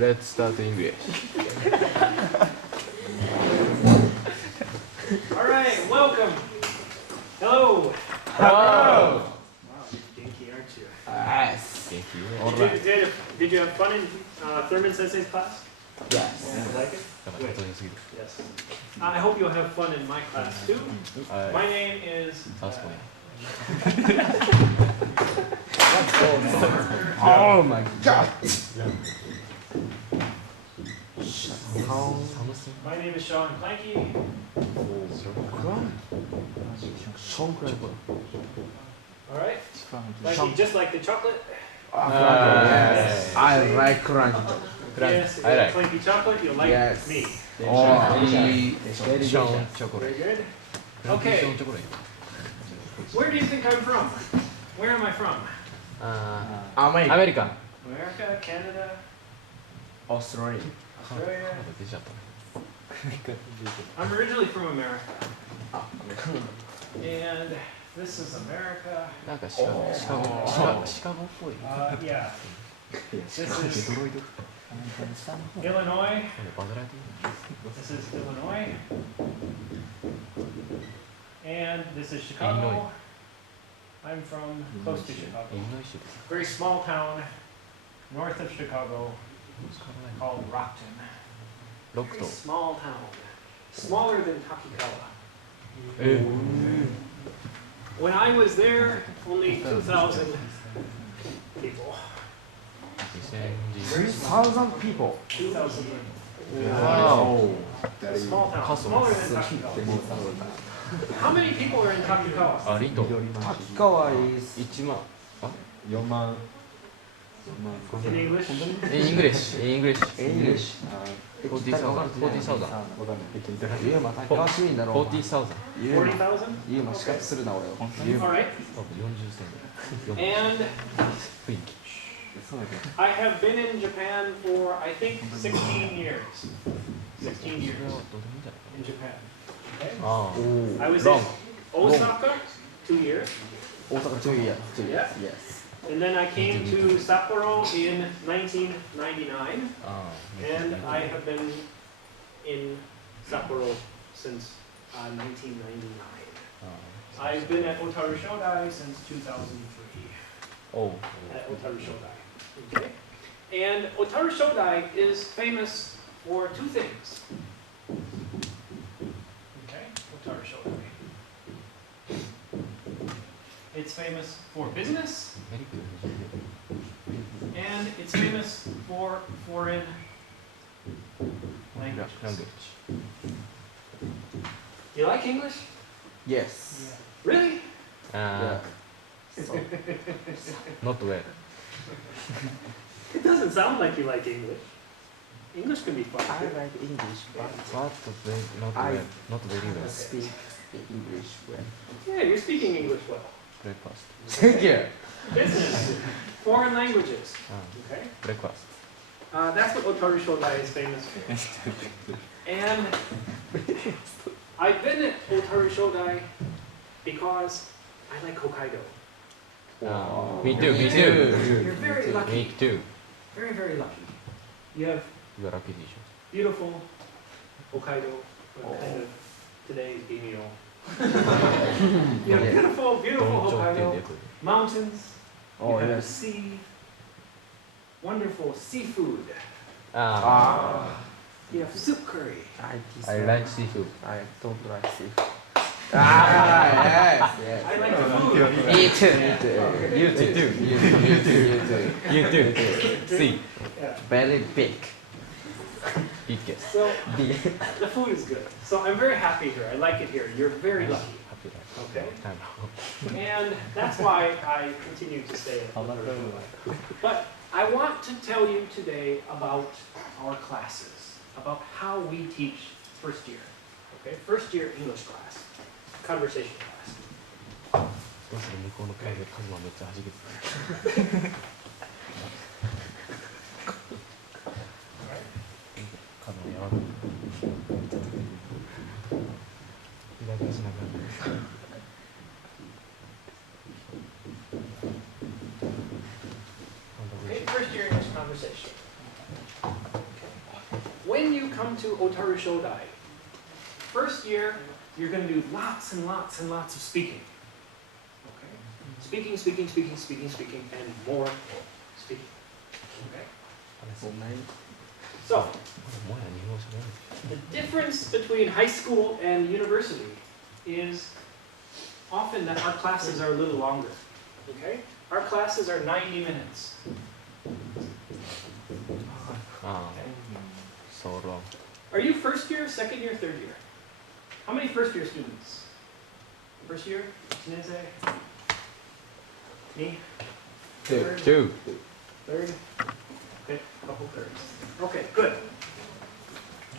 Let's start English. All right, welcome. Hello. Hello. Wow, you're dinky, aren't you? Yes. Thank you. Did you have fun in Thurman Sensei's class? Yes. You like it? Good. Yes. I hope you'll have fun in my class too. My name is. Oh my God. My name is Shawn Clankie. All right. Clankie, just like the chocolate. Yes. I like Clankie. Yes, if you I like like. Clanky chocolate, you'll like Yes. me. Shawn chocolate. Very good. Okay. Where do you think I'm from? Where am I from? America. America, Canada, Australia. Australia. I'm originally from America. And this is America. Yeah. This is Illinois. This is Illinois. And this is Chicago. Illinois. I'm from close to Chicago. Very small town north of Chicago called Rockton. Very small town. Smaller than Takikawa. When I was there, only 2,000 people. 2,000 people. 2,000 people. Wow. Small town. Smaller than Takikawa. How many people are in Takikawa? Takikawa is 1万。4万。 In English? In English. In English. English. 40,000. 40,000. ユーマ高橋みんだろ。40,000. 40,000? ユーマ死活するな俺を。 Alright. And I have been in Japan for, I think, 16 years. 16 years in Japan. Okay. I was in Osaka 2 years. Osaka 2 years. Yeah. Yes. And then I came to Sapporo in 1999. And I have been in Sapporo since 1999. I've been at Otaru Shodai since 2003. Oh. At Otaru Shodai. Okay. And Otaru Shodai is famous for two things. Okay, Otaru Shodai. It's famous for business, and it's famous for foreign languages. You like English? Yes. Really? Yeah. Not well. It doesn't sound like you like English. English can be fun. I like English, but not well. Not very well. Speak English well. Yeah, you're speaking English well. Breakfast. Thank you. Business, foreign languages. Okay. Breakfast. That's what Otaru Shodai is famous for. And I've been at Otaru Shodai because I like Hokkaido. Me too. Me too. You're very lucky. Me too. Very, very lucky. You have You are lucky. beautiful Hokkaido, kind of today's Bimio. You have beautiful, beautiful Hokkaido, mountains, you have the sea, wonderful seafood. You have soup curry. I like seafood. I don't like seafood. Yes. I like the food. Me too. You too. You too. See. Yeah. Very big. So the food is good. So I'm very happy here. I like it here. You're very lucky. Okay. And that's why I continue to stay at Otaru. But I want to tell you today about our classes, about how we teach first year. Okay, first year English class, conversation class. come to Otaru Shodai. First year, you're going to do lots and lots and lots of speaking. Okay? Speaking, speaking, speaking, speaking, speaking, and more speaking. Okay? So, the difference between high school and university is often that our classes are a little longer. Okay? Our classes are 90 minutes. So long. Are you first year, second year, third year? How many first year students? First year? Shinensei? Me? Two. Third? Okay, couple thirds. Okay, good.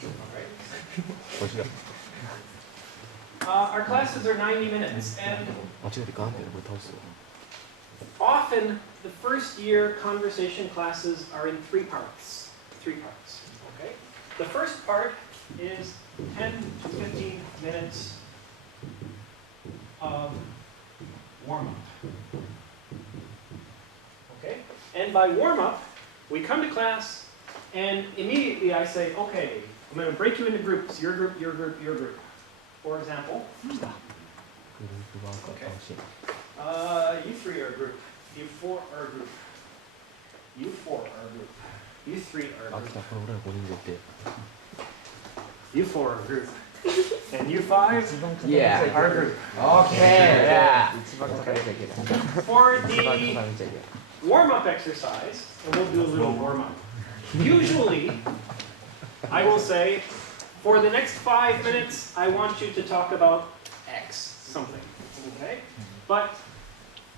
All right. Our classes are 90 minutes, and often the first year conversation classes are in three parts. Okay? The first part is 10 to 15 minutes of warm-up. Okay? And by warm-up, we come to class, and immediately I say, okay, I'm going to break you into groups. Your group, your group, your group. For example, okay. You three are a group. You four are a group. You four are a group. You three are a group. You four are a group. And you five are a group. Okay. Yeah. For the warm-up exercise, and we'll do a little warm-up. Usually, I will say, for the next 5 minutes, I want you to talk about X, something, okay? But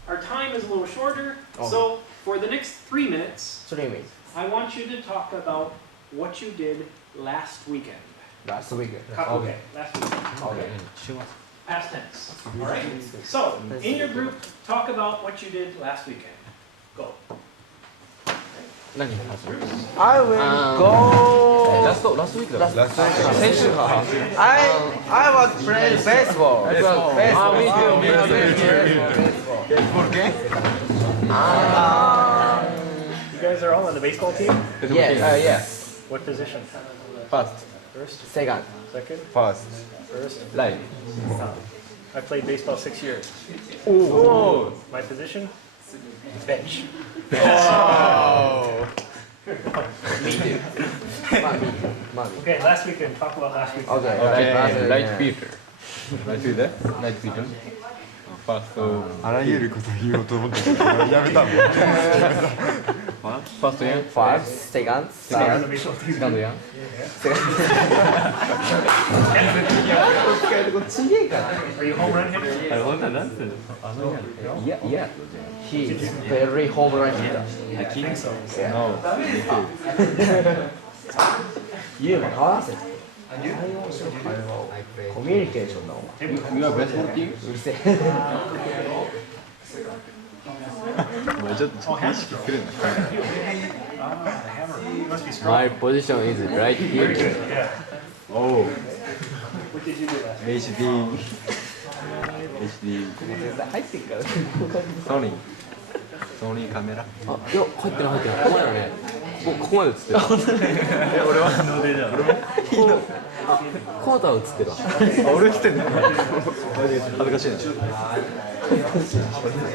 our time is a little shorter, so for the next 3 minutes, I want you to talk about what you did last weekend. Last weekend. Okay, last weekend. Okay. Past tense. All right? So, in your group, talk about what you did last weekend. Go. I will go. Last week. I was playing baseball. Baseball game. You guys are all on the baseball team? Yes. What position? First. Second. Second? First. First? Right. I played baseball 6 years. Oh. My position? Bench. Oh. Me too. Okay, last weekend. Talk about last weekend. Okay. Right fielder. Right fielder? Right fielder. First, あらゆること言おうと思ったけどやめたの first year? First, second, third. Second year? Are you home run hitter? Yeah. He is very home run hitter. I think so. No. Youも合わせて。コミュニケーションだもん。You are baseball team? うるせえ。お前ちょっと意識くれんな。My position is right fielder. Oh. What did you do last week? HD. HD. 入ってるから。ソニーカメラ。あ、いや、入ってない。ここまでね。ここまで映ってる。俺は日の出じゃん。俺もコータは映ってるわ。俺来てんの恥ずかしいな。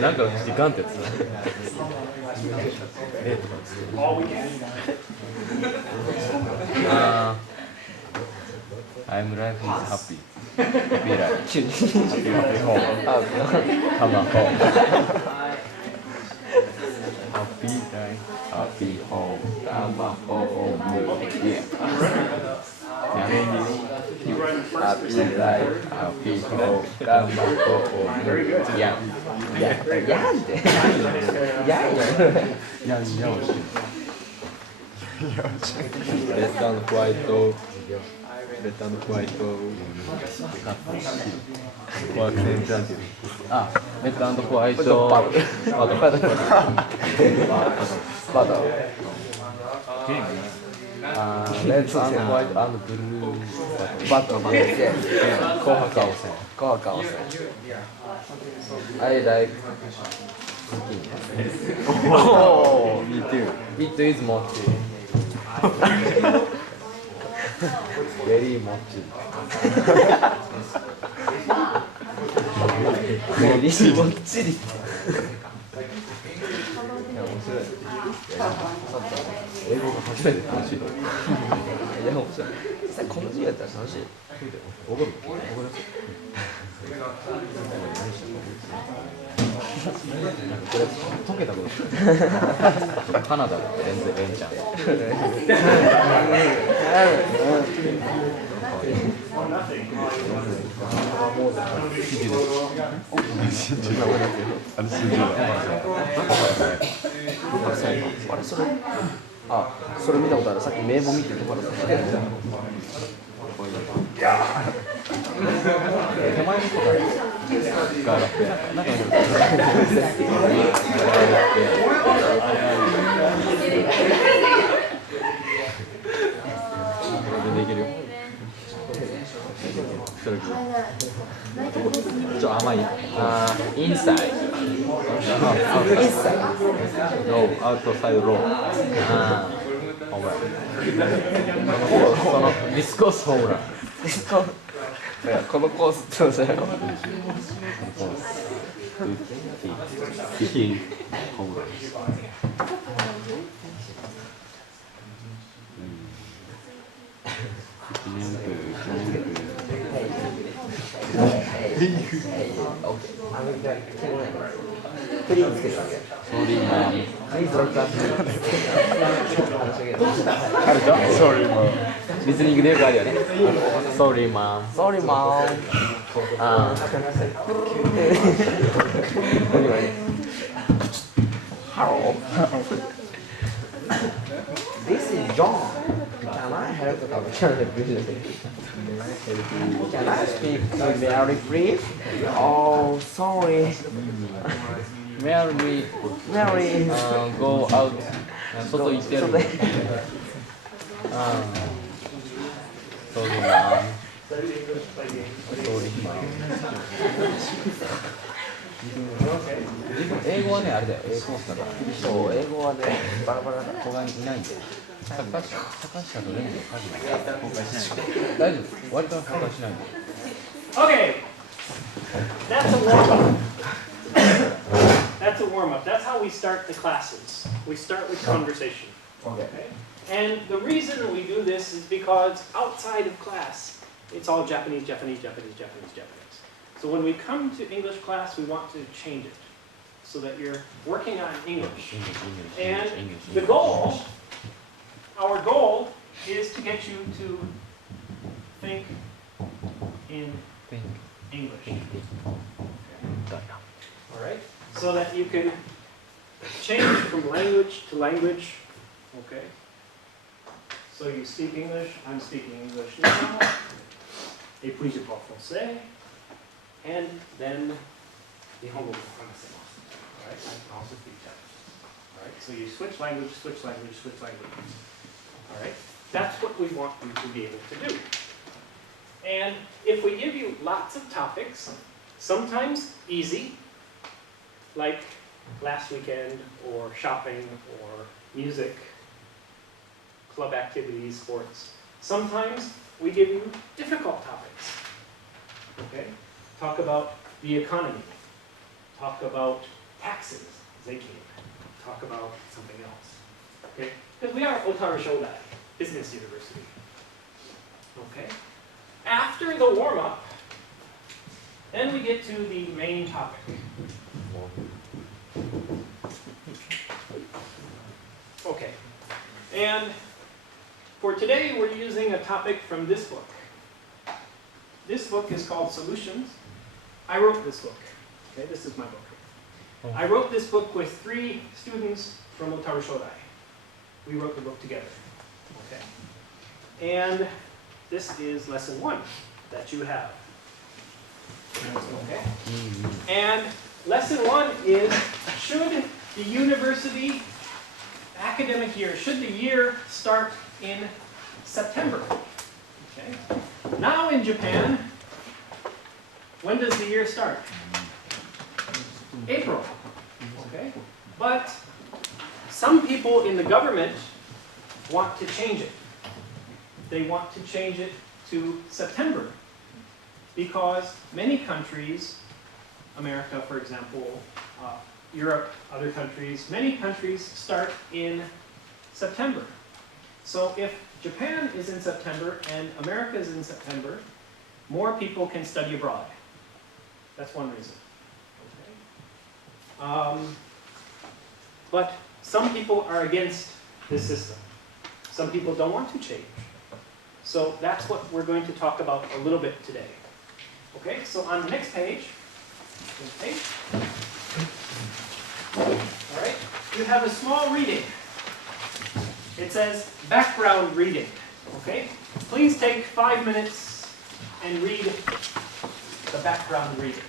なんか時間ってやつだ。I'm life is happy. Happy life. Happy home. Come on home. Happy life. Happy home. Come on home. Yeah. Happy life. Happy home. Come on home. Yeah. Yeah. Red and white. Red and white. Work center. Red and white. Paddle. Red and white and blue. Paddle. Yes. Koha-kao-sen. I like Oh, Me too. it is mochi. ベリーモッチリ。ベリーモッチリ。いや面白い。英語が初めて楽しい。いや面白い。実際この授業やったら楽しい。怒る。怒る。溶けたこと。カナダでレンちゃん。あれそれ。あ、それ見たことある。さっき名簿見ててまだ。手前の子がラップやなんかできるよ。ちょっと甘い。インサイド。ロー、アウトサイドロー。ホームラン。そのディスコースホームラン。いやこのコースって言うんだよ。ホームラン。プリンつけるわけ。ソーリーマン。リスニングでよくあるよね。ソーリーマン。ソーリーマン。Hello. This is John. Can I help you? Can I speak to Mary, please? Oh, sorry. Mary, go out. 外行ってる。ソーリーマン。英語はね、あれだよ、英コースだから。そう、英語はね、バラバラだ。子がいないんで。坂下とレンジを書くの。公開しない。大丈夫。割と公開しないんで。Okay, that's a warm-up. That's a warm-up. That's how we start the classes. We start with conversation. Okay. And the reason we do this is because outside of class, it's all Japanese, Japanese, Japanese, Japanese, Japanese. So when we come to English class, we want to change it so that you're working on English. And the goal, our goal is to get you to think in English. All right? So that you can change from language to language. Okay? So you speak English, I'm speaking English now. Et puis je parle français. And then Nihongo wo hanasemasu. All right? I can also speak Japanese. All right? So you switch language, switch language, switch language. All right? That's what we want you to be able to do. And if we give you lots of topics, sometimes easy, like last weekend, or shopping, or music, club activities, sports. Sometimes we give you difficult topics. Okay? Talk about the economy. Talk about taxes, zeikin. Talk about something else. Okay? Because we are Otaru Shodai, Business University. Okay? After the warm-up, then we get to the main topic. Okay. And for today, we're using a topic from this book. This book is called Solutions. I wrote this book. Okay, this is my book. I wrote this book with 3 students from Otaru Shodai. We wrote the book together. Okay. And this is lesson 1 that you have. Okay. And lesson 1 is, should the university academic year, should the year start in September? Okay. Now in Japan, when does the year start? April. Okay. But some people in the government want to change it. they want to change it to September because many countries, America for example, Europe, other countries, many countries start in September. So if Japan is in September and America is in September, more people can study abroad. That's one reason. Okay. But some people are against this system. Some people don't want to change. So that's what we're going to talk about a little bit today. Okay, so on the next page, all right, you have a small reading. It says background reading. Okay, please take 5 minutes and read the background reading.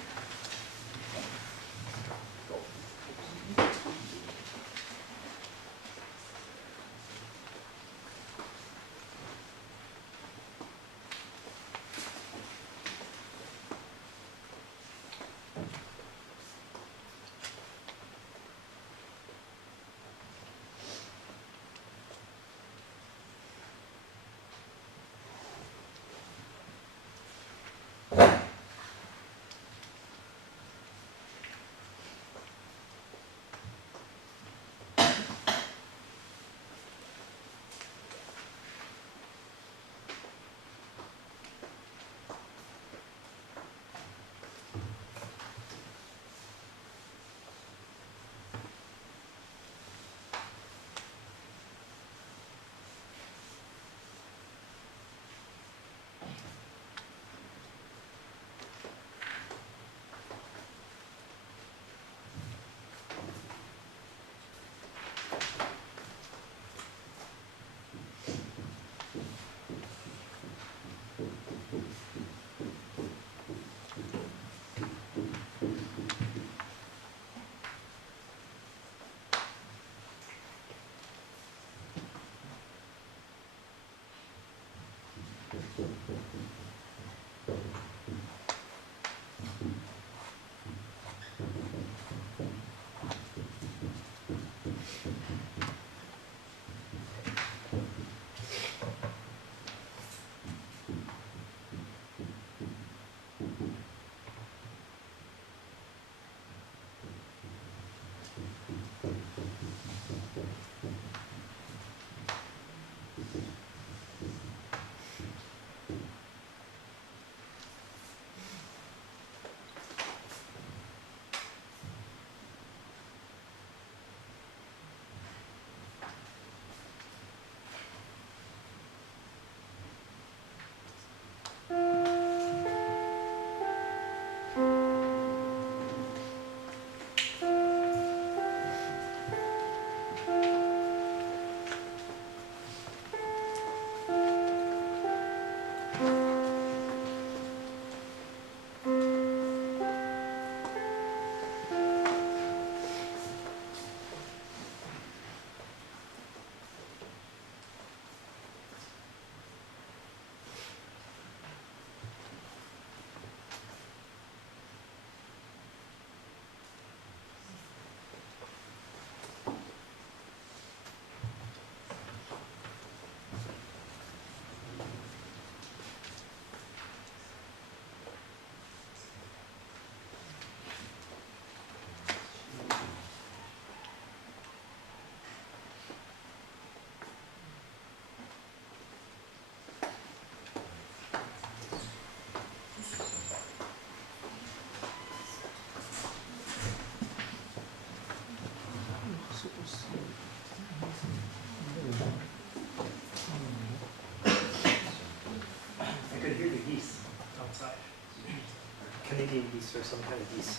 Canadian geese or some kind of geese.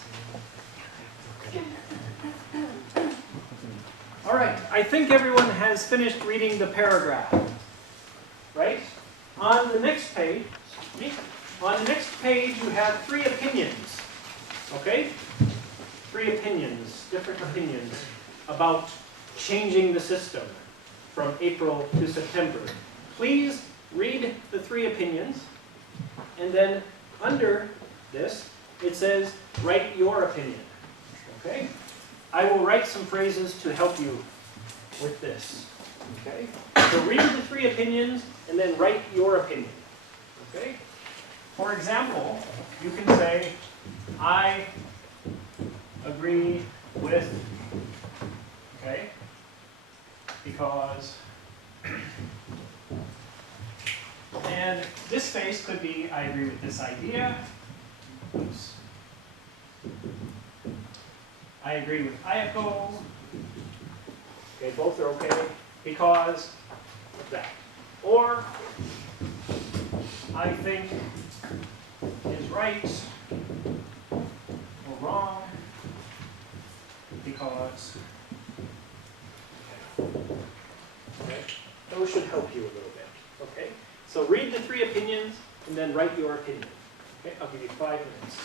Okay. All right, I think everyone has finished reading the paragraph, right? On the next page, you have 3 opinions, okay? 3 opinions, different opinions about changing the system from April to September. Please read the 3 opinions, and then under this, it says, write your opinion, okay? I will write some phrases to help you with this, okay? So read the 3 opinions and then write your opinion. Okay? For example, you can say, I agree with, okay, because, and this space could be, I agree with this idea. Oops. I agree with Ayako. Okay, both are okay because of that. Or, I think is right or wrong because, okay, those should help you a little bit, okay? So read the 3 opinions and then write your opinion. Okay, I'll give you 5 minutes.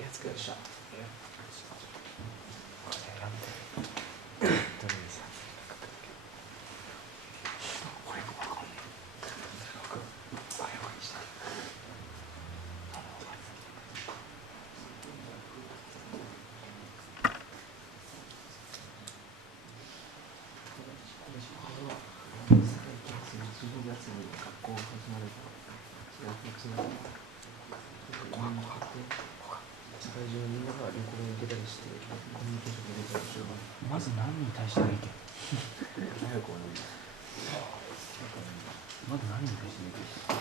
Let's go shot. Yeah. まず何に対しての意見早くお願いしますまず何に対してできるか。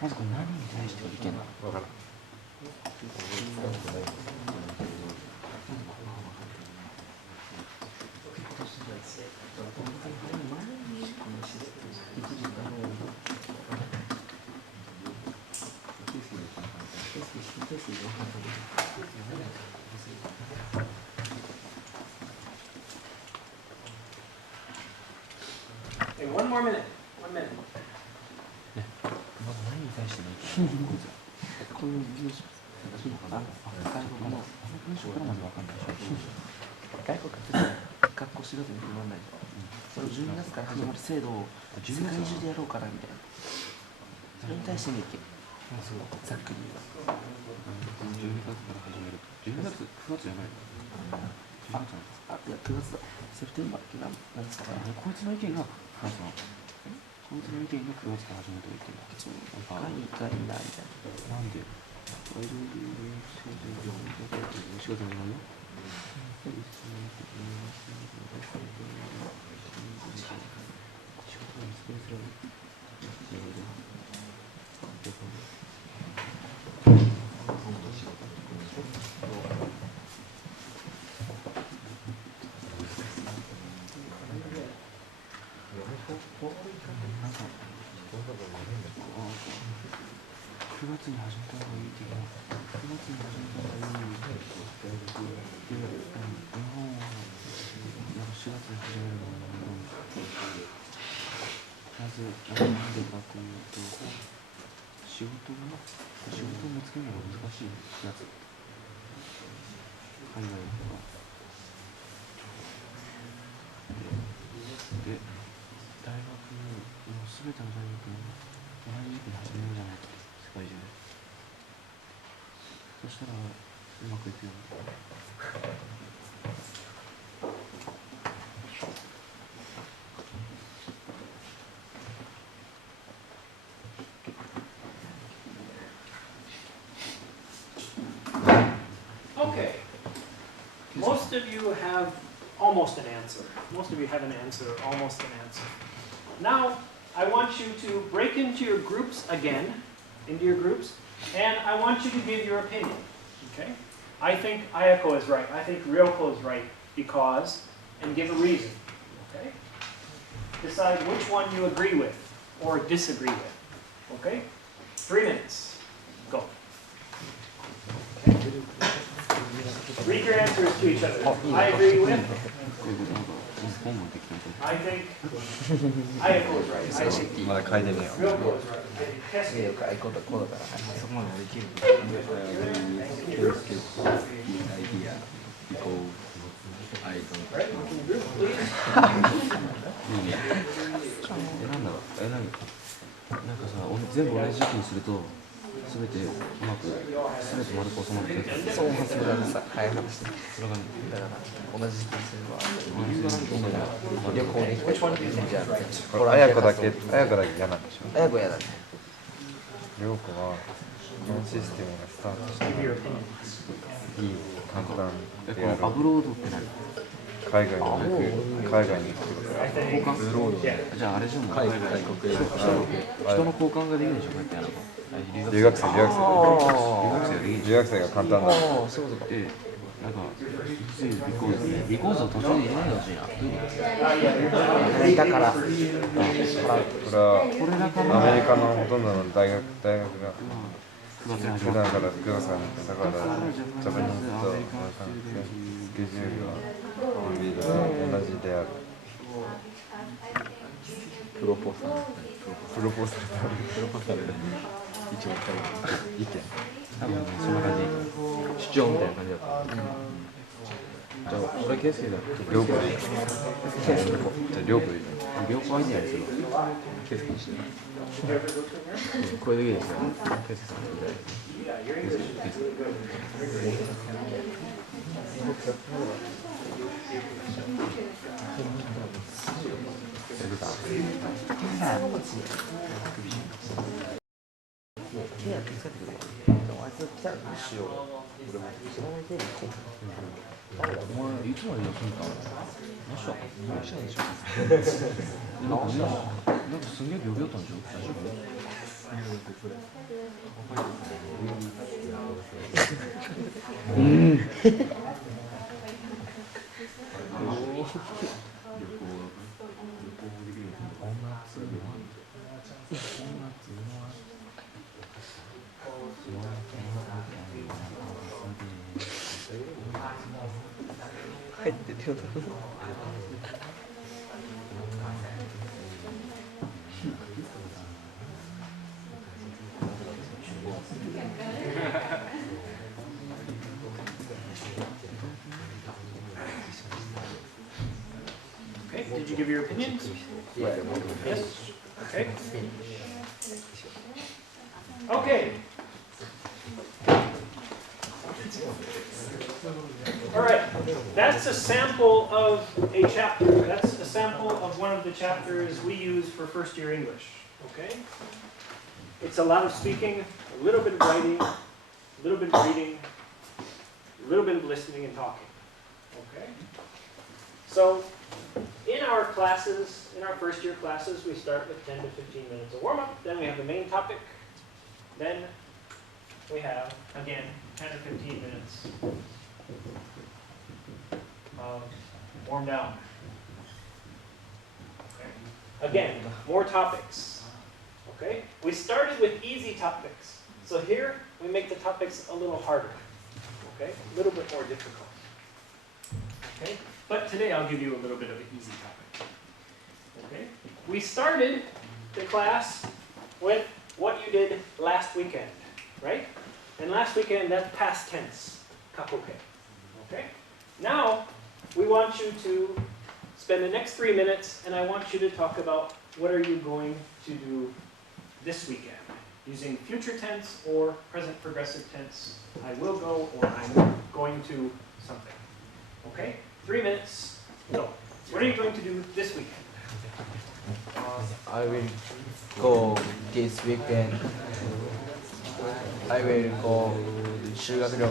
まずこれ何に対してはいけんの？わからん。Okay, one more minute. 1 minute. まず何に対しての意見？こういう文章。外国の文章からまず分かんないでしょ。外国って学校知らずに不満ないじゃん。それを12月から始まる制度を世界中でやろうかなみたいな。それに対しての意見。ざっくり言う。12月から始める。12月、9月じゃないの？あ、いや、9月だ。セプテンバーってなんですかね。こいつの意見が、こいつの意見が9月から始めると言ってるんだ。いいかいいなみたいな。なんで4月始まるよ。9月に始めた方がいい的な。9月に始めた方がいい。日本は4月に始めるのがまずなんでかというと、仕事を見つけるのが難しい4月。海外とか。で、大学の全ての大学に同じ時期に始めるんじゃないか。世界中で。そしたらうまくいくよね。Okay. Most of you have almost an answer. Most of you have an answer, almost an answer. Now, I want you to break into your groups again, and I want you to give your opinion, okay? I think Ayako is right. I think Ryoko is right because, and give a reason, okay? Decide which one you agree with or disagree with, okay? 3 minutes. Go. Okay. Read your answers to each other. I agree with. I think Ayako is right. I think まだ書いてねえよ。 Ryoko is right. I think Kesuke is right. こうだからそこまでできる。なんかさ、全部同じ時期にすると全てうまく全て丸く収まってくる。そうそれがさ早い話だそれがから同じ時期にすれば理由がなんか思うな。旅行に Which one do you think じゃあこれあやこだけ嫌なんでしょ。早くやだねりょうこはこのシステムがスタートしていい簡単でやろう。アブロードって何？海外に行くから交換？じゃああれじゃん。海外国人の交換ができるでしょ、こうやってやるの。留学生が簡単だ。そういうことかで、なんかリコーズを途中で入れないでほしいな。だからこれはアメリカのほとんどの大学が普段から9月だからジャパニーズとスケジュールは同じである。プロポーザル一番意見多分そんな感じ。主張みたいな感じだった。じゃあ俺ケースケだ。両方でいい。じゃあ両方でいい。両方アイデアにする。ケースケにしてこれでいいですよ。ケースさんみたいケア手伝ってくれ。あいつキャラにしよう。俺もそのままお前いつまで休みか何したでしょなんかすんげえ病気だったんでしょ大丈夫入ってるよ Okay, did you give your opinions? Yes? Okay. Okay. All right, that's a sample of a chapter. That's a sample of one of the chapters we use for first year English, okay? It's a lot of speaking, a little bit of writing, a little bit of reading, a little bit of listening and talking, okay? So, in our classes, in our first year classes, we start with 10 to 15 minutes of warm-up, then we have the main topic, then we have, again, 10 to 15 minutes of warm down. Okay. Again, more topics. Okay? We started with easy topics. So here, we make the topics a little harder. Okay? A little bit more difficult. Okay? But today I'll give you a little bit of an easy topic. Okay? We started the class with what you did last weekend, right? And last weekend, that's past tense, kakoke. Okay? Now, we want you to spend the next 3 minutes, and I want you to talk about what are you going to do this weekend, using future tense or present progressive tense. I will go, or I'm going to something. Okay? 3 minutes, go. What are you going to do this weekend? I will go this weekend. I will go 修学旅行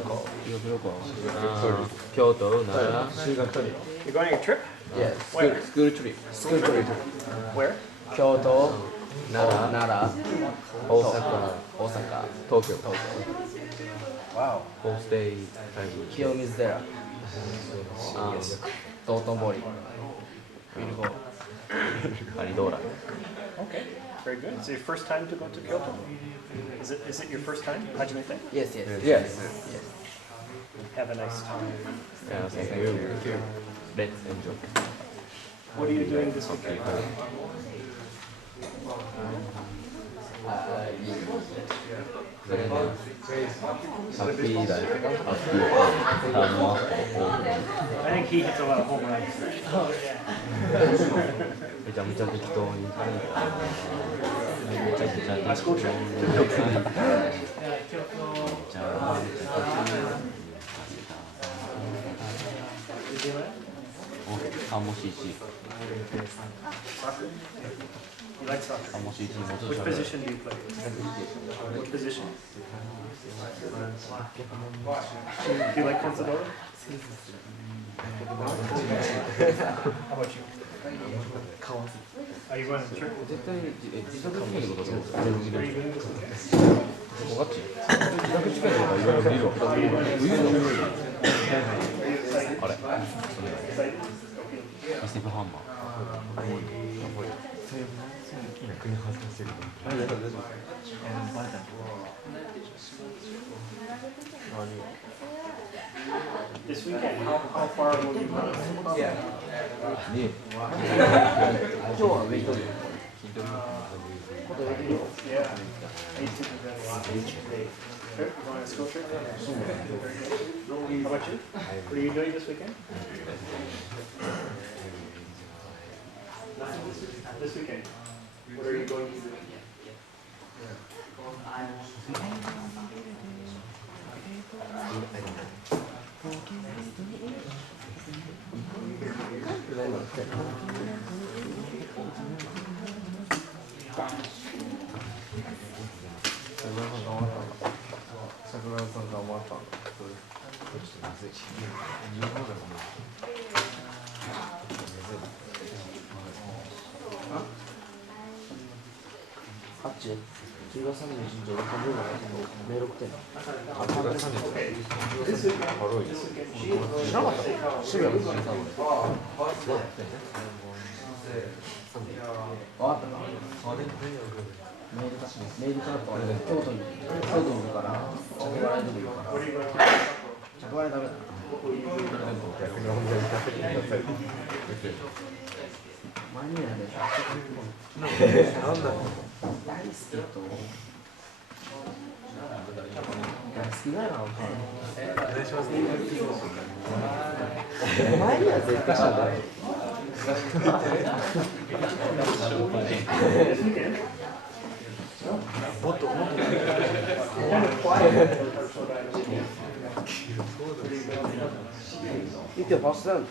京都、奈良、修学旅行 You're going on a trip? Yes, Where? school trip. School trip. Where? 京都、奈良、大阪、東京。Wow. Whole stay. 清水寺。道頓堀。We'll go. アリドーラ。 Okay, very good. It's your first time to go to Kyoto? Is it your first time? Hajimete? Yes. Yes. Have a nice time. Yeah, thank you. Let's enjoy. What are you doing this weekend? ハッピーライフ。I think he hits a lot of home runs. めちゃめちゃ適当に。 A school trip? 看護師1 Soccer? You like soccer? 看護師1 Which position do you play? What position? Do you like Consadole? How about you? Are you going on a trip? 絶対自宅近いことだと思う What are you doing this weekend? 分かっちゃう自宅近いとかいろいろ見るわ冬のあれ Excited? スティーブ・ハンマー This weekend, how far will you run? に今日はウェイトで Yeah. I used to do that a lot. Trip? You going on a school trip? How about you? What are you doing this weekend? Nothing this weekend. What are you going to do? あっち10月31日俺誕生日だけどメール送ってんの10月30日ハロウィン知らなかった渋谷の分かったかメールから京都に行くから着払いでもいいから着払いダメだなマニアでさ大好きと大好きだよなお願いしますマニア絶対しないもっとYou can pass them.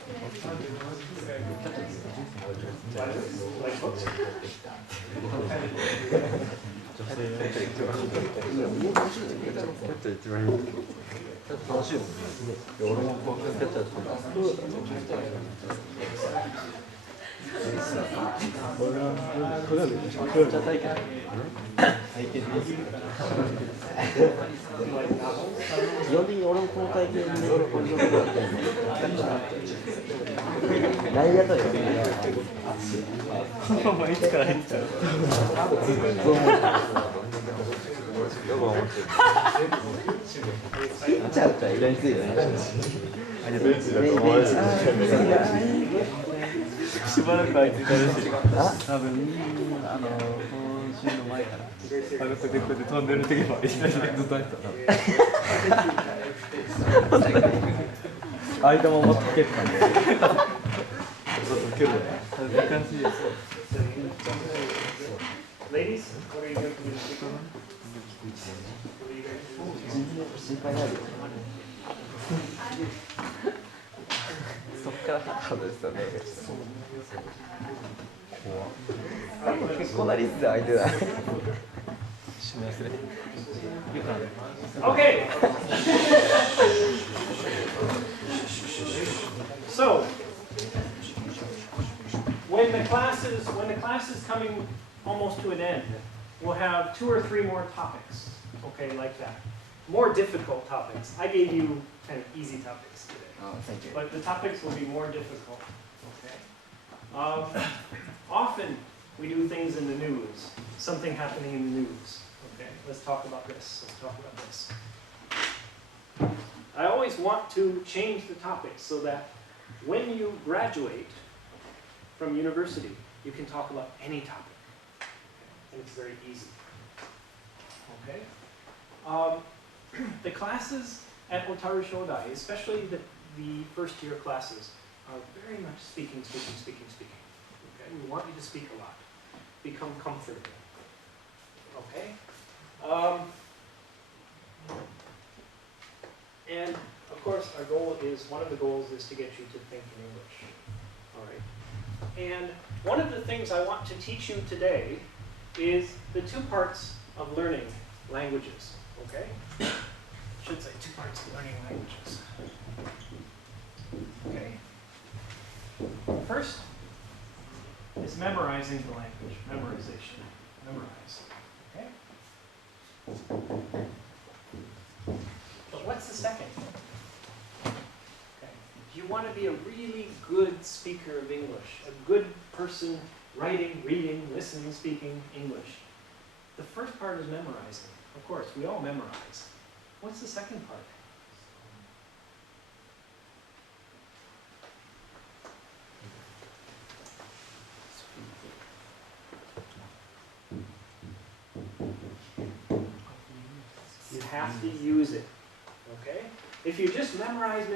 Ladies, what are you going to do to speak on? Okay. So, when the class is coming almost to an end, we'll have 2 or 3 more topics. Okay, like that. More difficult topics. I gave you kind of easy topics today. Oh, thank you. But the topics will be more difficult. Okay. Often we do things in the news. Something happening in the news. Okay. Let's talk about this. Let's talk about this. I always want to change the topic so that when you graduate from university, you can talk about any topic. And it's very easy. Okay. The classes at Otaru Shodai, especially the first year classes, are very much speaking. Okay? We want you to speak a lot. Become comfortable. Okay? And of course, one of the goals is to get you to think in English. All right? And one of the things I want to teach you today is the 2 parts of learning languages. Okay? I should say 2 parts of learning languages. Okay? First is memorizing the language. Memorization. Memorize. Okay? But what's the second? Okay. If you want to be a really good speaker of English, a good person writing, reading, listening, speaking English, the first part is memorizing. Of course, we all memorize. What's the second part? You have to use it. Okay? If you just memorize,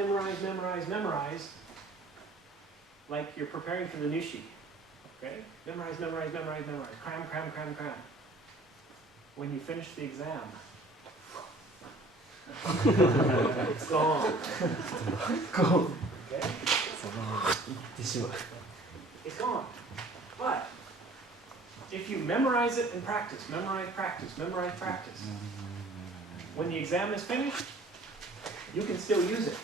like you're preparing for the Nishi, okay? Memorize, cram. When you finish the exam, it's gone. Okay? It's gone. But if you memorize it and practice, memorize, practice, when the exam is finished, you can still use it.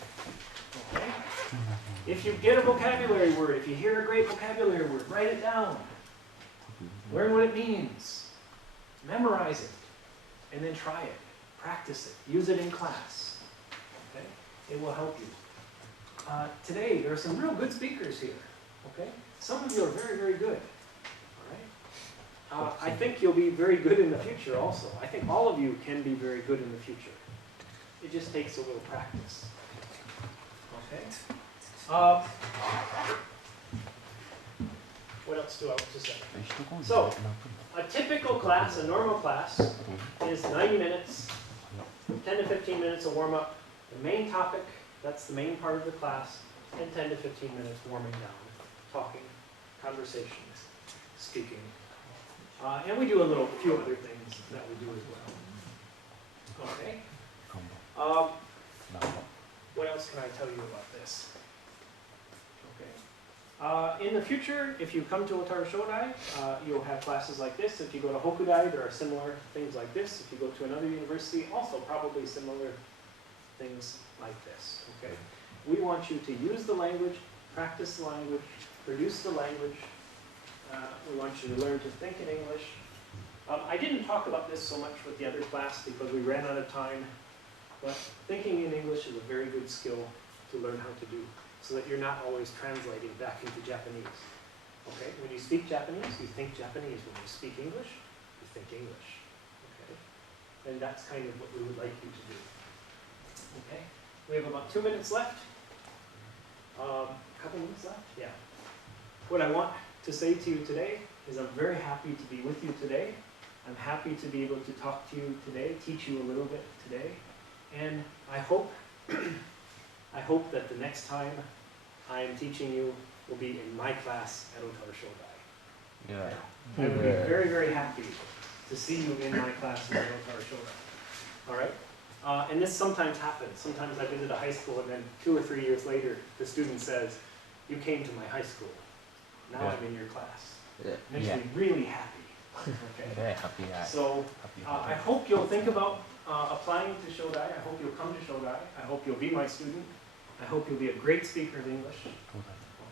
if you get a vocabulary word, if you hear a great vocabulary word, write it down. Learn what it means. Memorize it. And then try it. Practice it. Use it in class. Okay? It will help you. Today, there are some real good speakers here. Okay? Some of you are very, very good. All right? I think you'll be very good in the future also. I think all of you can be very good in the future. It just takes a little practice. Okay? What else do I want to say? So, a typical class, a normal class, is 90 minutes, 10 to 15 minutes of warm-up, the main topic, that's the main part of the class, and 10 to 15 minutes warming down, talking, conversations, speaking. And we do a few other things that we do as well. Okay? What else can I tell you about this? Okay. In the future, if you come to Otaru Shodai, you'll have classes like this. If you go to Hokudai, there are similar things like this. If you go to another university, also probably similar things like this. Okay. We want you to use the language, practice the language, produce the language. We want you to learn to think in English. I didn't talk about this so much with the other class because we ran out of time, but thinking in English is a very good skill to learn how to do, so that you're not always translating back into Japanese. Okay? When you speak Japanese, you think Japanese. When you speak English, you think English. Okay? And that's kind of what we would like you to do. Okay? We have about 2 minutes left. A couple minutes left? Yeah. What I want to say to you today is I'm very happy to be with you today. I'm happy to be able to talk to you today, teach you a little bit today. And I hope that the next time I am teaching you will be in my class at Otaru Shodai. Yeah. I would be very, very happy to see you in my class at Otaru Shodai. All right? And this sometimes happens. Sometimes I visit a high school and then 2 or 3 years later, the student says, "You came to my high school. Now I'm in your class." It makes me really happy. Okay. Very happy guy. So I hope you'll think about applying to Shodai. I hope you'll come to Shodai. I hope you'll be my student. I hope you'll be a great speaker of English.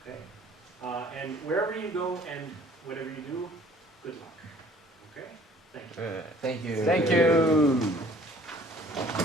Okay. And wherever you go and whatever you do, good luck. Okay. Thank you. Thank you. Thank you.